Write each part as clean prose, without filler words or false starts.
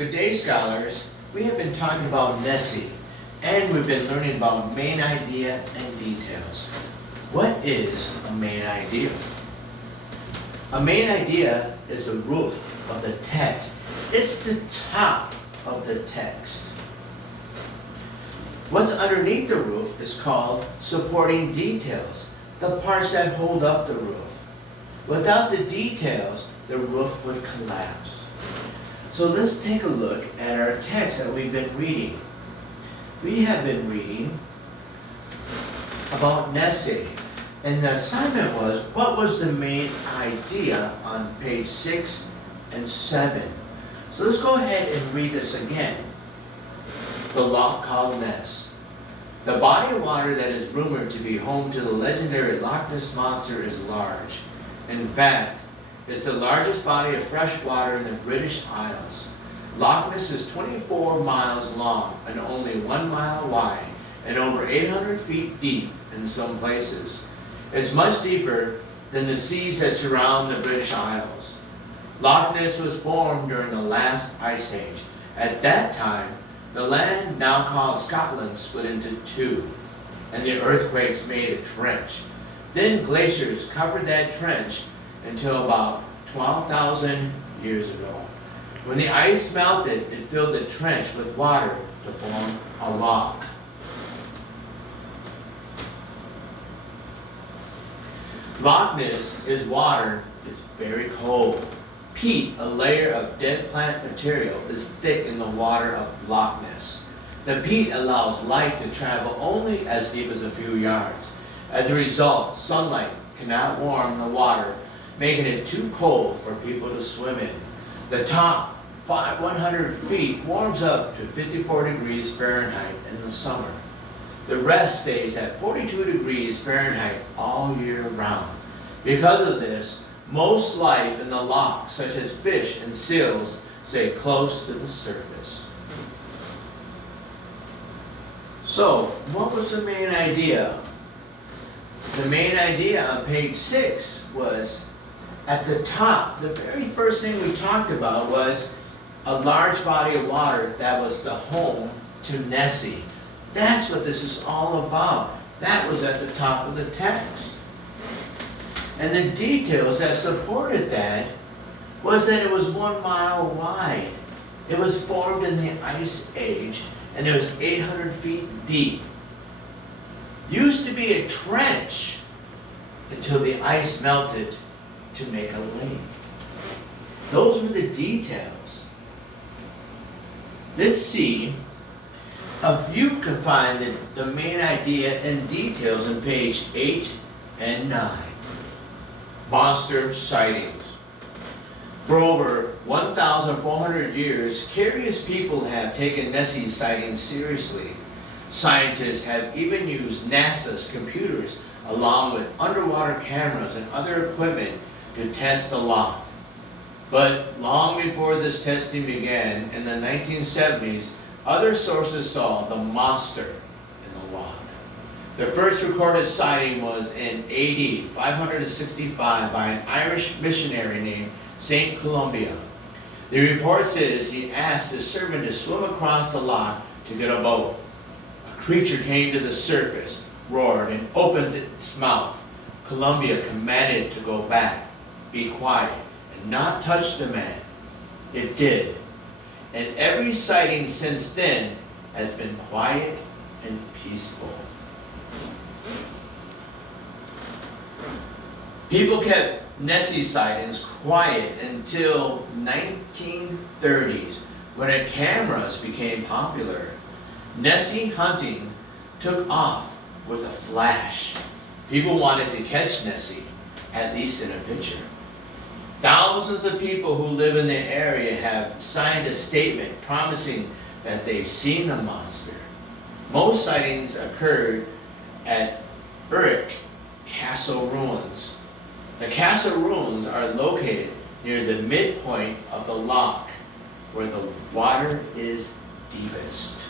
Good day, scholars. We have been talking about Nessie, and we've been learning about main idea and details. What is a main idea? A main idea is the roof of the text. It's the top of the text. What's underneath the roof is called supporting details, the parts that hold up the roof. Without the details, the roof would collapse. So let's take a look at our text that we've been reading. We have been reading about Nessie, and the assignment was, what was the main idea on page 6 and 7? So let's go ahead and read this again. The loch called Ness. The body of water that is rumored to be home to the legendary Loch Ness Monster is large. In fact, it's the largest body of fresh water in the British Isles. Loch Ness is 24 miles long and only 1 mile wide and over 800 feet deep in some places. It's much deeper than the seas that surround the British Isles. Loch Ness was formed during the last ice age. At that time, the land now called Scotland split into two, and the earthquakes made a trench. Then glaciers covered that trench until about 12,000 years ago. When the ice melted, it filled the trench with water to form a loch. Loch Ness is water is very cold. Peat, a layer of dead plant material, is thick in the water of Loch Ness. The peat allows light to travel only as deep as a few yards. As a result, sunlight cannot warm the water, making it too cold for people to swim in. The top 100 feet warms up to 54 degrees Fahrenheit in the summer. The rest stays at 42 degrees Fahrenheit all year round. Because of this, most life in the loch, such as fish and seals, stay close to the surface. So, what was the main idea? The main idea on page 6 was, at the top, the very first thing we talked about was a large body of water that was the home to Nessie. That's what this is all about. That was at the top of the text. And the details that supported that was that it was 1 mile wide. It was formed in the Ice Age, and it was 800 feet deep. Used to be a trench until the ice melted to make a lake. Those were the details. Let's see if you can find the main idea and details on page 8 and 9. Monster sightings. For over 1,400 years, curious people have taken Nessie's sightings seriously. Scientists have even used NASA's computers along with underwater cameras and other equipment to test the loch. But long before this testing began, in the 1970s, other sources saw the monster in the loch. The first recorded sighting was in AD 565 by an Irish missionary named St. Columba. The report says he asked his servant to swim across the loch to get a boat. A creature came to the surface, roared, and opened its mouth. Columba commanded it to go back, be quiet, and not touch the man. It did. And every sighting since then has been quiet and peaceful. People kept Nessie sightings quiet until 1930s, when cameras became popular. Nessie hunting took off with a flash. People wanted to catch Nessie, at least in a picture. Thousands of people who live in the area have signed a statement promising that they've seen the monster. Most sightings occurred at Urich Castle ruins. The castle ruins are located near the midpoint of the loch, where the water is deepest.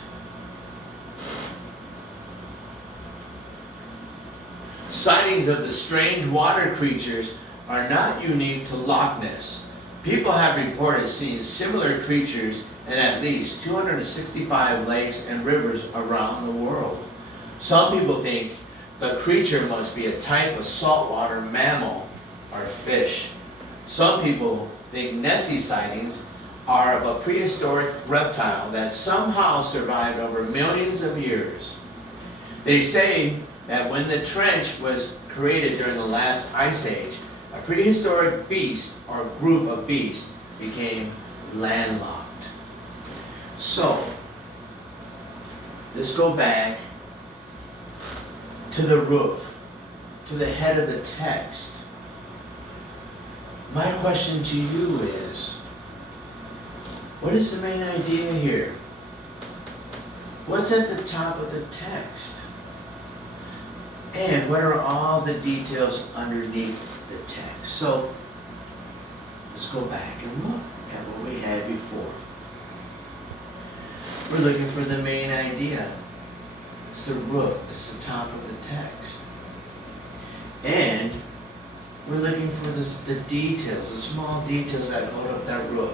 Sightings of the strange water creatures are not unique to Loch Ness. People have reported seeing similar creatures in at least 265 lakes and rivers around the world. Some people think the creature must be a type of saltwater mammal or fish. Some people think Nessie sightings are of a prehistoric reptile that somehow survived over millions of years. They say that when the trench was created during the last ice age, a prehistoric beast or group of beasts became landlocked. So, let's go back to the roof, to the head of the text. My question to you is, what is the main idea here? What's at the top of the text? And what are all the details underneath the text? So, let's go back and look at what we had before. We're looking for the main idea. It's the roof, it's the top of the text. And we're looking for the details, the small details that hold up that roof.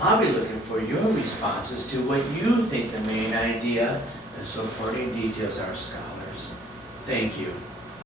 I'll be looking for your responses to what you think the main idea and supporting details are, scholars. Thank you.